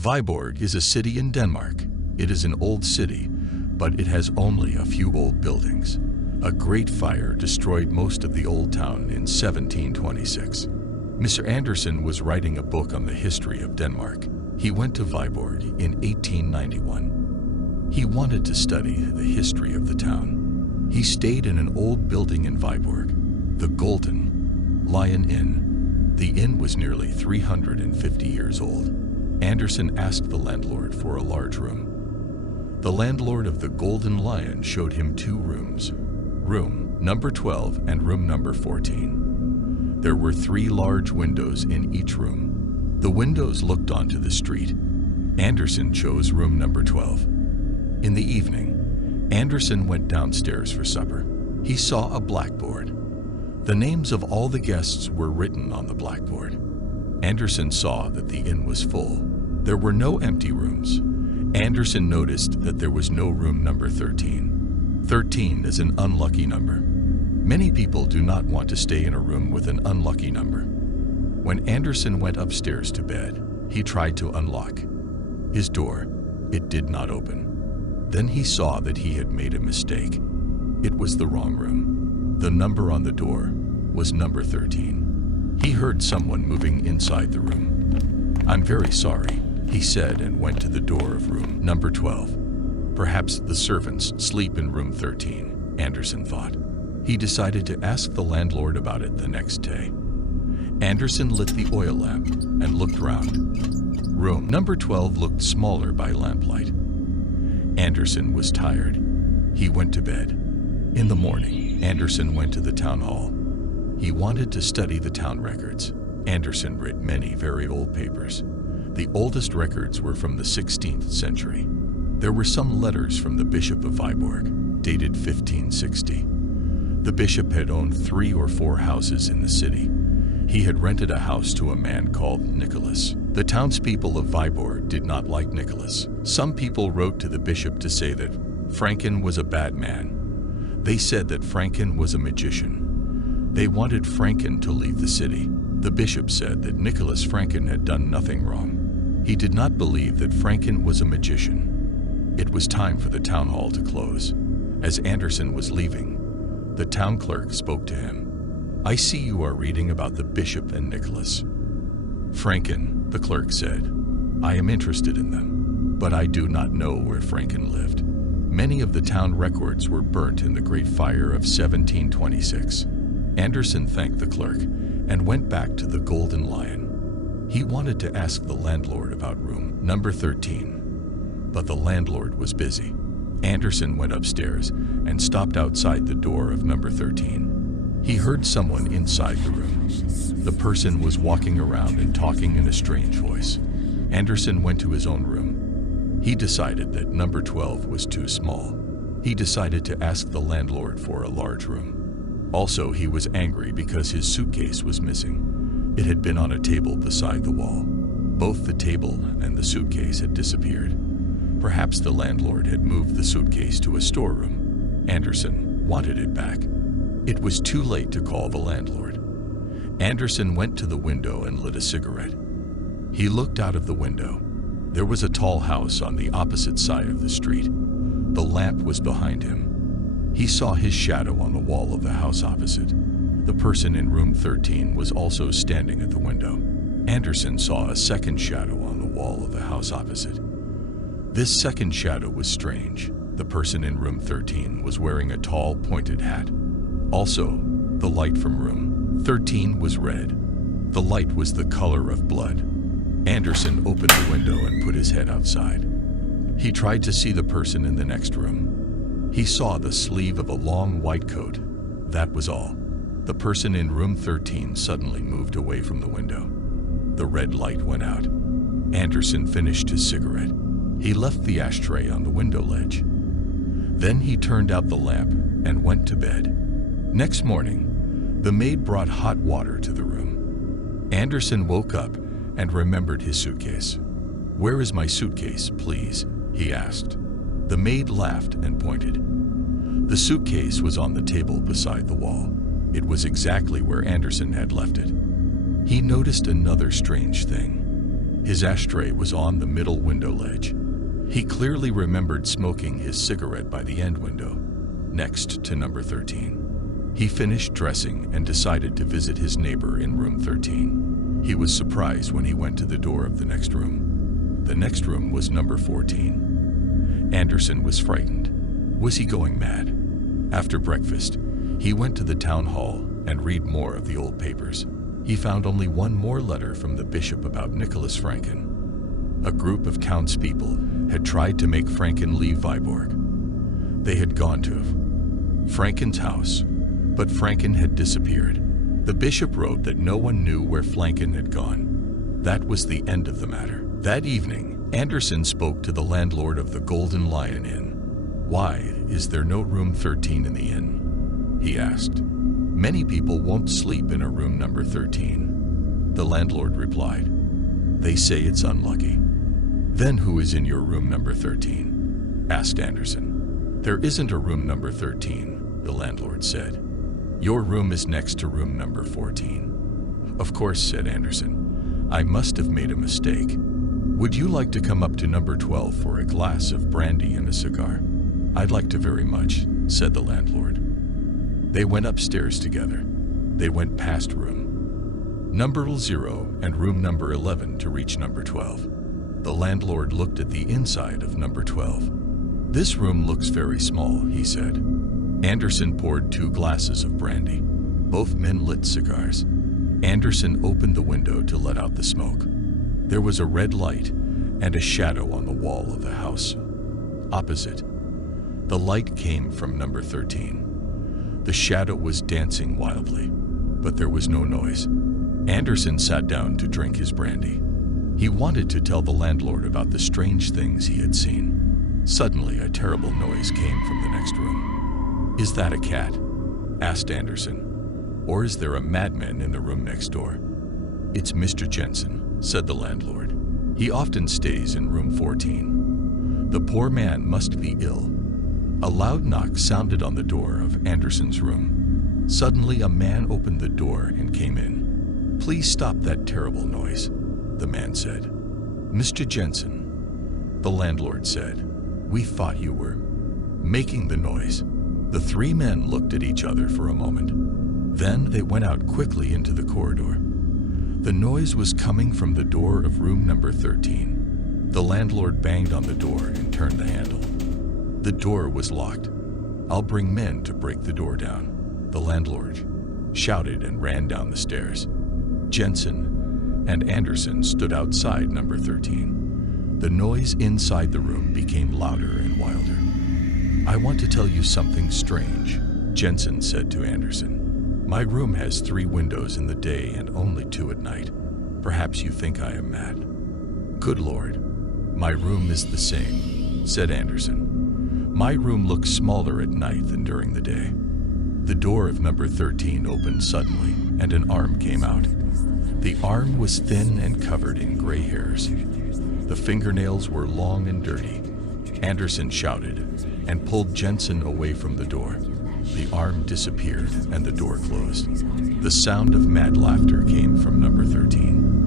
Viborg is a city in Denmark. It is an old city, but it has only a few old buildings. A great fire destroyed most of the old town in 1726. Mr. Andersen was writing a book on the history of Denmark. He went to Viborg in 1891. He wanted to study the history of the town. He stayed in an old building in Viborg, the Golden Lion Inn. The inn was nearly 350 years old. Andersen asked the landlord for a large room. The landlord of the Golden Lion showed him two rooms, room number 12 and room number 14. There were 3 large windows in each room. The windows looked onto the street. Andersen chose room number 12. In the evening, Andersen went downstairs for supper. He saw a blackboard. The names of all the guests were written on the blackboard. Andersen saw that the inn was full. There were no empty rooms. Andersen noticed that there was no room number 13. 13 is an unlucky number. Many people do not want to stay in a room with an unlucky number. When Andersen went upstairs to bed, he tried to unlock his door. It did not open. Then he saw that he had made a mistake. It was the wrong room. The number on the door was number 13. He heard someone moving inside the room. "I'm very sorry," he said, and went to the door of room number 12. Perhaps the servants sleep in room 13, Andersen thought. He decided to ask the landlord about it the next day. Andersen lit the oil lamp and looked round. Room number 12 looked smaller by lamplight. Andersen was tired. He went to bed. In the morning, Andersen went to the town hall. He wanted to study the town records. Andersen read many very old papers. The oldest records were from the 16th century. There were some letters from the Bishop of Viborg, dated 1560. The bishop had owned 3 or 4 houses in the city. He had rented a house to a man called Nicholas. The townspeople of Viborg did not like Nicholas. Some people wrote to the bishop to say that Franken was a bad man. They said that Franken was a magician. They wanted Franken to leave the city. The bishop said that Nicholas Franken had done nothing wrong. He did not believe that Franken was a magician. It was time for the town hall to close. As Andersen was leaving, the town clerk spoke to him. "I see you are reading about the bishop and Nicholas." "Franken," the clerk said. "I am interested in them, but I do not know where Franken lived." Many of the town records were burnt in the Great Fire of 1726. Andersen thanked the clerk and went back to the Golden Lion. He wanted to ask the landlord about room number 13, but the landlord was busy. Andersen went upstairs and stopped outside the door of number 13. He heard someone inside the room. The person was walking around and talking in a strange voice. Andersen went to his own room. He decided that number 12 was too small. He decided to ask the landlord for a large room. Also, he was angry because his suitcase was missing. It had been on a table beside the wall. Both the table and the suitcase had disappeared. Perhaps the landlord had moved the suitcase to a storeroom. Andersen wanted it back. It was too late to call the landlord. Andersen went to the window and lit a cigarette. He looked out of the window. There was a tall house on the opposite side of the street. The lamp was behind him. He saw his shadow on the wall of the house opposite. The person in room 13 was also standing at the window. Andersen saw a second shadow on the wall of the house opposite. This second shadow was strange. The person in room 13 was wearing a tall, pointed hat. Also, the light from room 13 was red. The light was the color of blood. Andersen opened the window and put his head outside. He tried to see the person in the next room. He saw the sleeve of a long white coat. That was all. The person in room 13 suddenly moved away from the window. The red light went out. Andersen finished his cigarette. He left the ashtray on the window ledge. Then he turned out the lamp and went to bed. Next morning, the maid brought hot water to the room. Andersen woke up and remembered his suitcase. "Where is my suitcase, please?" he asked. The maid laughed and pointed. The suitcase was on the table beside the wall. It was exactly where Andersen had left it. He noticed another strange thing. His ashtray was on the middle window ledge. He clearly remembered smoking his cigarette by the end window, next to number 13. He finished dressing and decided to visit his neighbor in room 13. He was surprised when he went to the door of the next room. The next room was number 14. Anderson was frightened. Was he going mad? After breakfast, he went to the town hall and read more of the old papers. He found only one more letter from the bishop about Nicholas Franken. A group of Count's people had tried to make Franken leave Viborg. They had gone to Franken's house, but Franken had disappeared. The bishop wrote that no one knew where Franken had gone. That was the end of the matter. That evening, Anderson spoke to the landlord of the Golden Lion Inn. "Why is there no room 13 in the inn?" he asked. "Many people won't sleep in a room number 13. The landlord replied. "They say it's unlucky." "Then who is in your room number 13? asked Anderson. "There isn't a room number 13, the landlord said. "Your room is next to room number 14. "Of course," said Anderson. "I must have made a mistake. Would you like to come up to number 12 for a glass of brandy and a cigar?" "I'd like to very much," said the landlord. They went upstairs together. They went past room number 0 and room number 11 to reach number 12. The landlord looked at the inside of number 12. "This room looks very small," he said. Anderson poured 2 glasses of brandy. Both men lit cigars. Anderson opened the window to let out the smoke. There was a red light and a shadow on the wall of the house opposite. The light came from number 13. The shadow was dancing wildly, but there was no noise. Anderson sat down to drink his brandy. He wanted to tell the landlord about the strange things he had seen. Suddenly, a terrible noise came from the next room. "Is that a cat?" asked Anderson. "Or is there a madman in the room next door?" "It's Mr. Jensen," said the landlord. "He often stays in room 14. The poor man must be ill." A loud knock sounded on the door of Anderson's room. Suddenly, a man opened the door and came in. "Please stop that terrible noise," the man said. "Mr. Jensen," the landlord said, "we thought you were making the noise." The 3 men looked at each other for a moment. Then they went out quickly into the corridor. The noise was coming from the door of room number 13. The landlord banged on the door and turned the handle. The door was locked. "I'll bring men to break the door down," the landlord shouted and ran down the stairs. Jensen and Anderson stood outside number 13. The noise inside the room became louder and wilder. "I want to tell you something strange," Jensen said to Anderson. "My room has 3 windows in the day and only 2 at night. Perhaps you think I am mad." "Good Lord, my room is the same," said Anderson. "My room looks smaller at night than during the day." The door of number 13 opened suddenly, and an arm came out. The arm was thin and covered in gray hairs. The fingernails were long and dirty. Anderson shouted and pulled Jensen away from the door. The arm disappeared and the door closed. The sound of mad laughter came from number 13.